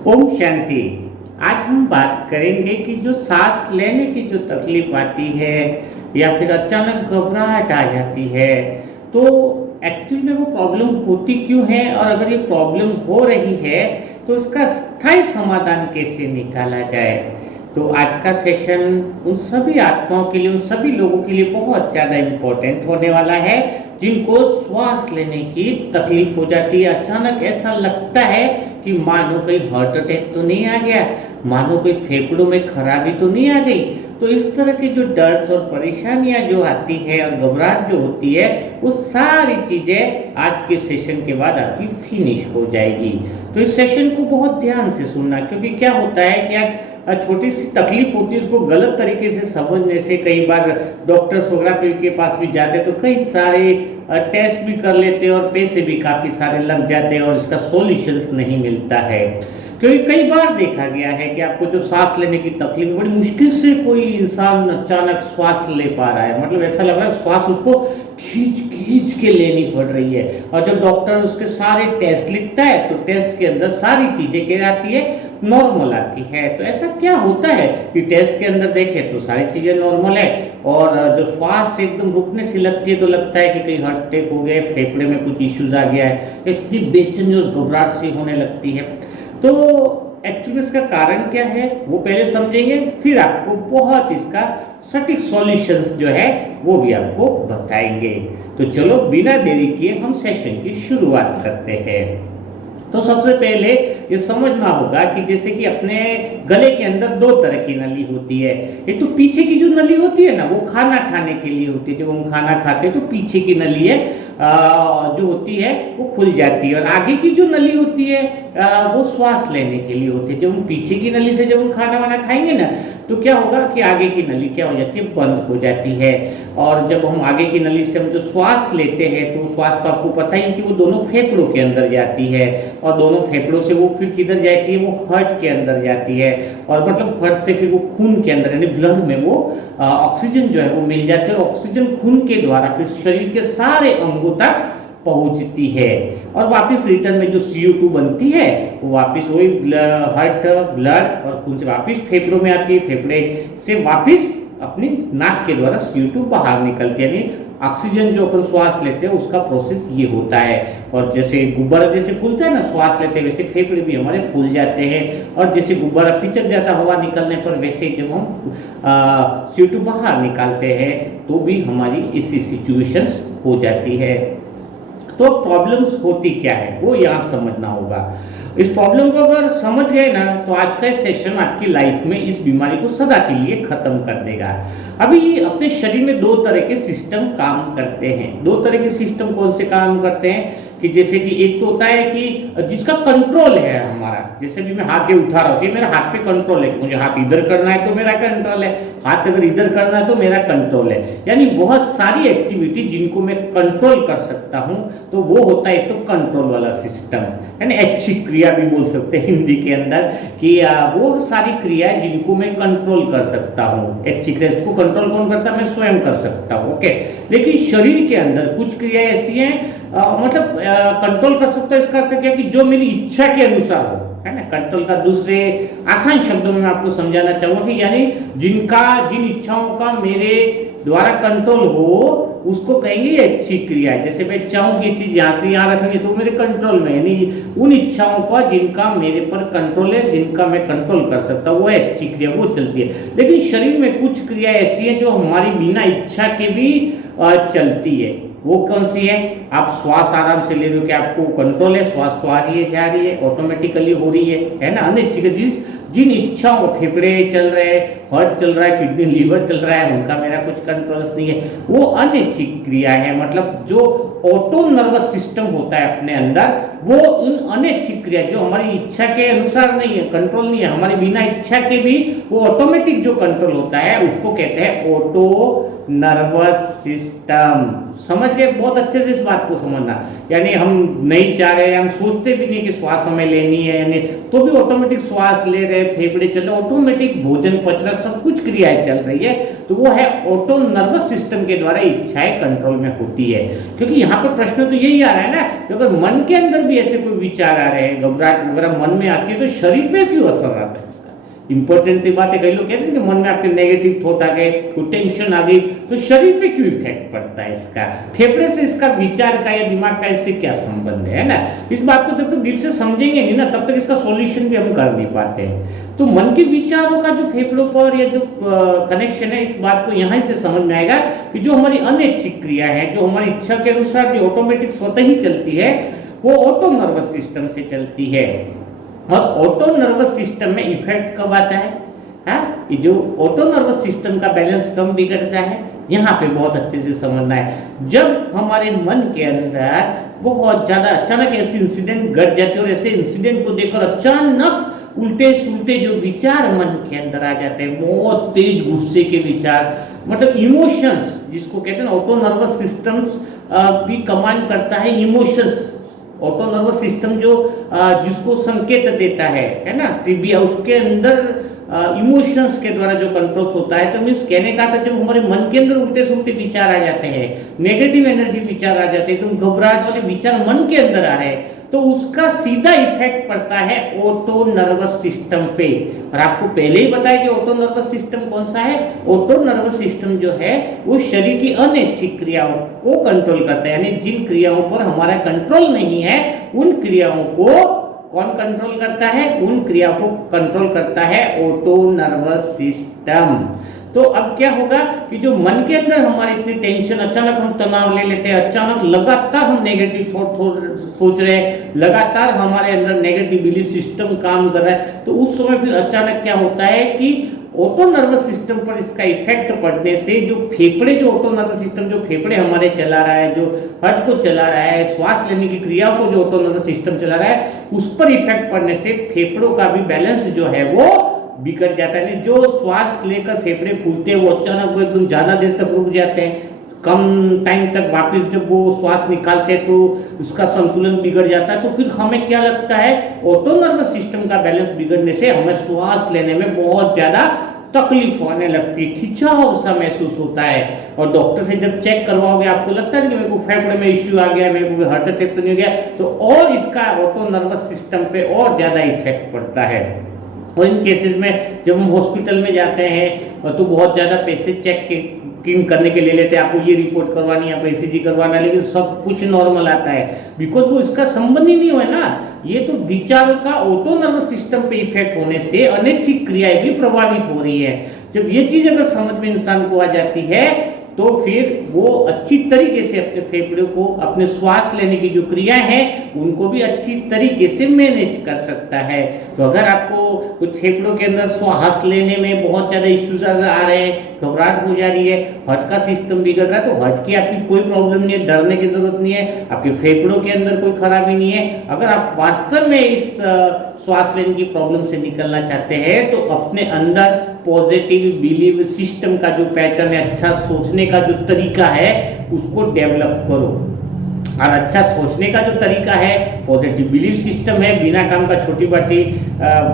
ओम शांति। आज हम बात करेंगे कि जो सांस लेने की जो तकलीफ आती है या फिर अचानक घबराहट आ जाती है, तो एक्चुअल में वो प्रॉब्लम होती क्यों है, और अगर ये प्रॉब्लम हो रही है तो उसका स्थायी समाधान कैसे निकाला जाए। तो आज का सेशन उन सभी आत्माओं के लिए, उन सभी लोगों के लिए बहुत ज़्यादा इम्पोर्टेंट होने वाला है जिनको श्वास लेने की तकलीफ हो जाती है। अचानक ऐसा लगता है कि मानो कहीं हार्ट अटैक तो नहीं आ गया, मानो कोई फेफड़ों में खराबी तो नहीं आ गई। तो इस तरह के जो डर और परेशानियां जो आती है और घबराहट जो होती है, वो सारी चीजें आज के सेशन के बाद आपकी फिनिश हो जाएगी। तो इस सेशन को बहुत ध्यान से सुनना, क्योंकि क्या होता है कि आज छोटी सी तकलीफ होती है, उसको गलत तरीके से समझने से कई बार डॉक्टर्स वगैरह के पास भी जाते हैं तो कई सारे टेस्ट भी कर लेते हैं और पैसे भी काफ़ी सारे लग जाते हैं और इसका सॉल्यूशंस नहीं मिलता है। क्योंकि कई बार देखा गया है कि आपको जो सांस लेने की तकलीफ, बड़ी मुश्किल से कोई इंसान अचानक श्वास ले पा रहा है, मतलब ऐसा लग रहा है श्वास उसको खींच खींच के लेनी पड़ रही है। और जब डॉक्टर उसके सारे टेस्ट लिखता है तो टेस्ट के अंदर सारी चीज़ें क्या आती है, नॉर्मल आती है। तो ऐसा क्या होता है कि टेस्ट के अंदर देखें तो सारी चीज़ें नॉर्मल है, और जो श्वास एकदम रुकने से लगती है तो लगता है कि कहीं हार्ट अटैक हो गया, फेफड़े में कुछ इश्यूज आ गया है, इतनी बेचैनी और घबराहट सी होने लगती है। तो एक्चुअली इसका कारण क्या है वो पहले समझेंगे, फिर आपको बहुत इसका सटीक सॉल्यूशंस जो है वो भी आपको बताएंगे। तो चलो बिना देरी किए हम सेशन की शुरुआत करते हैं। तो सबसे पहले ये समझना होगा कि जैसे कि अपने गले के अंदर दो तरह की नली होती है। एक तो पीछे की जो नली होती है ना, वो खाना खाने के लिए होती है। जब हम खाना खाते हैं तो पीछे की नली है जो होती है वो खुल जाती है, और आगे की जो नली होती है वो श्वास लेने के लिए होती है। जब हम पीछे की नली से जब हम खाना वाना खाएंगे ना, तो क्या होगा कि आगे की नली क्या हो जाती है, बंद हो जाती है। और जब हम आगे की नली से हम जो श्वास लेते हैं तो श्वास तो आपको पता ही है कि वो दोनों फेफड़ों के अंदर जाती है, और दोनों फेफड़ों से वो फिर किधर जाती है, वो हार्ट के अंदर जाती है, और मतलब हार्ट से फिर वो खून के अंदर यानी ब्लड में वो ऑक्सीजन जो है वो मिल जाती है, और ऑक्सीजन खून के द्वारा फिर शरीर के सारे अंगों तक पहुंचती है, और वापस रिटर्न में जो CO2 बनती है वो वापस वही हार्ट, ब्लड और खून से वापस फेफड़ों में आती है, फेफड़े से वापस अपनी नाक के द्वारा CO2 बाहर निकलती है। यानी ऑक्सीजन जो अपन श्वास लेते हैं उसका प्रोसेस ये होता है। और जैसे गुब्बारा जैसे फूलता है ना श्वास लेते, वैसे फेफड़े भी हमारे फूल जाते हैं, और जैसे गुब्बारा पिचक जाता हवा निकलने पर, वैसे जब हम CO2 बाहर निकालते हैं तो भी हमारी इसी सिचुएशंस हो जाती है। तो प्रॉब्लम्स होती क्या है वो यहाँ समझना होगा। इस प्रॉब्लम को अगर समझ गए ना तो आज का सेशन आपकी लाइफ में इस बीमारी को सदा के लिए खत्म कर देगा। अभी अपने शरीर में दो तरह के सिस्टम काम करते हैं। दो तरह के सिस्टम कौन से काम करते हैं कि जैसे कि एक तो होता है कि जिसका कंट्रोल है हमारा, जैसे भी मैं हाथ ये उठा रहा हूँ, ये मेरा हाथ पे कंट्रोल है, मुझे हाथ इधर करना है तो मेरा कंट्रोल है, हाथ अगर इधर करना है तो मेरा कंट्रोल है। यानी बहुत सारी एक्टिविटी जिनको मैं कंट्रोल कर सकता हूँ, तो वो होता है तो कंट्रोल वाला सिस्टम, यानी ऐच्छिक क्रिया भी बोल सकते हैं हिंदी के अंदर, कि वो सारी क्रियाएं जिनको मैं कंट्रोल कर सकता हूँ। ऐच्छिक क्रिया, इसको कंट्रोल कौन करता है, मैं स्वयं कर सकता हूँ। ओके, लेकिन शरीर के अंदर कुछ क्रियाएं ऐसी हैं मतलब कंट्रोल कर सकता है, इसका अर्थ क्या कि जो मेरी इच्छा के अनुसार हो, है ना। कंट्रोल का दूसरे आसान शब्दों में मैं आपको समझाना चाहूंगा कि यानी जिन इच्छाओं का मेरे द्वारा कंट्रोल हो उसको कहेंगे ऐच्छिक क्रिया। जैसे मैं चाहूँ कि चीज यहाँ से यहाँ रखनी है तो मेरे कंट्रोल में, यानी उन इच्छाओं का जिनका मेरे पर कंट्रोल है, जिनका मैं कंट्रोल कर सकता हूँ, वो ऐच्छिक क्रिया वो चलती है। लेकिन शरीर में कुछ क्रिया ऐसी है जो हमारी बिना इच्छा के भी चलती है। वो कौन सी है, आप श्वास आराम से ले रहे हो कि आपको कंट्रोल है, श्वास तो आ रही है जा रही है, ऑटोमेटिकली हो रही है ना। अनिच्छिक जिन इच्छाओं, फेफड़े चल रहे हैं, हार्ट चल रहा है, किडनी लीवर चल रहा है, उनका मेरा कुछ कंट्रोल नहीं है, वो अनिच्छिक क्रिया है। मतलब जो ऑटो नर्वस सिस्टम होता है अपने अंदर, वो उन अनिच्छिक क्रिया जो हमारी इच्छा के अनुसार नहीं है, कंट्रोल नहीं है, हमारी बिना इच्छा के भी वो ऑटोमेटिक जो कंट्रोल होता है उसको कहते हैं ऑटो नर्वस सिस्टम। समझ गए? बहुत अच्छे से इस बात को समझना। यानी हम नहीं चाह रहे, हम सोचते भी नहीं कि श्वास हमें लेनी है, यानी तो भी ऑटोमेटिक श्वास ले रहे, फेफड़े चल रहे, ऑटोमेटिक भोजन पच रहा, सब कुछ क्रियाएं चल रही है। तो वो है ऑटो नर्वस सिस्टम के द्वारा इच्छाएं कंट्रोल में होती है। क्योंकि यहाँ पर प्रश्न तो यही आ रहा है ना कि अगर मन के अंदर भी ऐसे कोई विचार आ रहे हैं, घबराहट वगैरह मन में आती है, तो शरीर पे क्यों असर आता है? इंपॉर्टेंट बात है, कई लोग कहते हैं कि मन में आपके नेगेटिव थॉट आ गए, कोई टेंशन आ गई, तो शरीर पे क्यों इफेक्ट पड़ता है इसका? फेफड़े से इसका विचार का या दिमाग का इससे क्या संबंध है ना? इस बात को जब तक दिल से समझेंगे नहीं ना, तब तक इसका सॉल्यूशन भी हम कर नहीं पाते हैं। तो मन के विचारों का जो फेफड़ों पर या जो कनेक्शन है, इस बात को यहाँ से समझ में आएगा कि जो हमारी अनैच्छिक क्रिया है, जो हमारी इच्छा के अनुसार जो ऑटोमेटिक स्वतः ही चलती है, वो ऑटो नर्वस सिस्टम से चलती है। और ऑटो नर्वस सिस्टम में इफेक्ट कब आता है? हाँ, ये जो ऑटो नर्वस सिस्टम का बैलेंस कम बिगड़ता है, यहाँ पे बहुत अच्छे से समझना है। जब हमारे मन के अंदर बहुत ज्यादा अचानक ऐसे इंसिडेंट घट जाते हैं और ऐसे इंसिडेंट को देखकर अचानक उल्टे सुलटे जो विचार मन के अंदर आ जाते हैं, बहुत तेज गुस्से के विचार, मतलब इमोशंस जिसको कहते हैं ना, ऑटो नर्वस सिस्टम्स भी कमांड करता है इमोशंस। ऑटो नर्वस सिस्टम जो जिसको संकेत देता है ना, ट्रिबिया, उसके अंदर इमोशंस के द्वारा जो कंट्रोल होता है। तो मीन्स कहने का था, जब हमारे मन के अंदर उल्टे सुलटे विचार आ जाते हैं, नेगेटिव एनर्जी विचार आ जाते हैं, एकदम घबराहट वाले विचार मन के अंदर आ रहे हैं, तो उसका सीधा इफेक्ट पड़ता है ऑटो नर्वस सिस्टम पे। और आपको पहले ही बताया कि ऑटो नर्वस सिस्टम कौन सा है? ऑटो नर्वस सिस्टम जो है वो शरीर की अनैच्छिक क्रियाओं को कंट्रोल करता है, यानी जिन क्रियाओं पर हमारा कंट्रोल नहीं है, उन क्रियाओं को कौन कंट्रोल करता है? उन क्रियाओं को कंट्रोल करता है ऑटो नर्वस सिस्टम। तो अब क्या होगा कि जो मन के अंदर हमारी इतनी टेंशन, अचानक हम तनाव ले लेते हैं, अचानक लगातार हम नेगेटिव थॉट सोच रहे हैं, लगातार हमारे अंदर नेगेटिव बिलीफ सिस्टम काम कर रहा है, तो उस समय फिर अचानक क्या होता है कि ऑटो नर्वस सिस्टम पर इसका इफेक्ट पड़ने से जो फेफड़े, जो ऑटो नर्वस सिस्टम जो फेफड़े हमारे चला रहा है, जो हार्ट को चला रहा है, श्वास लेने की क्रिया को जो ऑटो नर्वस सिस्टम चला रहा है, उस पर इफेक्ट पड़ने से फेफड़ों का भी बैलेंस जो है वो बिगड़ जाता है। जो श्वास लेकर फेफड़े फूलते हैं, वो अचानक वो एकदम ज्यादा देर तक रुक जाते हैं, कम टाइम तक वापस जब वो श्वास निकालते हैं तो उसका संतुलन बिगड़ जाता है। तो फिर हमें क्या लगता है? ऑटो नर्वस सिस्टम का बैलेंस बिगड़ने से हमें श्वास लेने में बहुत ज्यादा तकलीफ होने लगती है, खिंचाव सा महसूस होता है। और डॉक्टर से जब चेक करवाओगे, आपको लगता है कि मेरे को फेफड़े में इश्यू आ गया, मेरे को हार्ट अटैक तो नहीं हो गया, तो और इसका ऑटो नर्वस सिस्टम पे और ज्यादा इफेक्ट पड़ता है। और इन केसेस में जब हम हॉस्पिटल में जाते हैं तो बहुत ज़्यादा पैसे चेकिंग करने के ले लेते हैं, आपको ये रिपोर्ट करवानी है, आपको ECG करवाना है, लेकिन सब कुछ नॉर्मल आता है, बिकॉज वो इसका संबंध ही नहीं हुआ ना। ये तो विचारों का ऑटो नर्वस सिस्टम पे इफेक्ट होने से अनैच्छिक क्रियाएं भी प्रभावित हो रही है। जब ये चीज अगर समझ में इंसान को आ जाती है, तो फिर वो अच्छी तरीके से अपने फेफड़े को, अपने श्वास लेने की जो क्रियाएं हैं, उनको भी अच्छी तरीके से मैनेज कर सकता है। तो अगर आपको कुछ फेफड़ों के अंदर श्वास लेने में बहुत ज़्यादा इश्यूज आ रहे हैं, घबराहट हो जा रही है, हार्ट का सिस्टम बिगड़ रहा है, तो हार्ट की आपकी कोई प्रॉब्लम नहीं है, डरने की जरूरत नहीं है, आपके फेफड़ों के अंदर कोई खराबी नहीं है। अगर आप वास्तव में इस श्वास लेने की प्रॉब्लम से निकलना चाहते हैं, तो अपने अंदर पॉजिटिव बिलीव सिस्टम का जो पैटर्न है, अच्छा सोचने का जो तरीका है, उसको डेवलप करो। और अच्छा सोचने का जो तरीका है, पॉजिटिव बिलीव सिस्टम है, बिना काम का छोटी बाटी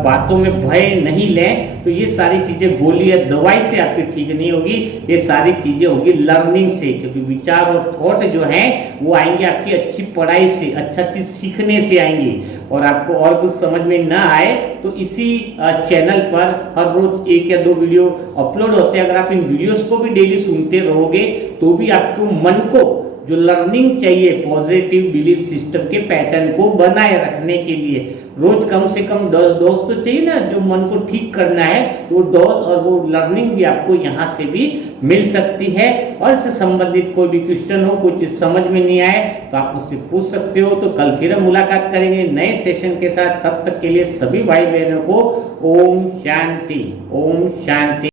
बातों में भय नहीं लें, तो ये सारी चीजें गोली या दवाई से आपकी ठीक नहीं होगी, ये सारी चीजें होगी लर्निंग से। क्योंकि विचार और थॉट जो हैं वो आएंगे आपकी अच्छी पढ़ाई से, अच्छा चीज सीखने से आएंगे। और आपको और कुछ समझ में ना आए तो इसी चैनल पर हर रोज 1 या 2 वीडियो अपलोड होते हैं। अगर आप इन वीडियोस को भी डेली सुनते रहोगे, तो भी आपको मन को जो लर्निंग चाहिए पॉजिटिव बिलीफ सिस्टम के पैटर्न को बनाए रखने के लिए, रोज कम से कम डोज तो चाहिए ना, जो मन को ठीक करना है, तो डोज और वो लर्निंग भी आपको यहाँ से भी मिल सकती है। और इससे संबंधित कोई भी क्वेश्चन हो, कोई चीज समझ में नहीं आए, तो आप मुझसे पूछ सकते हो। तो कल फिर हम मुलाकात करेंगे नए सेशन के साथ। तब तक के लिए सभी भाई बहनों को ओम शांति, ओम शांति।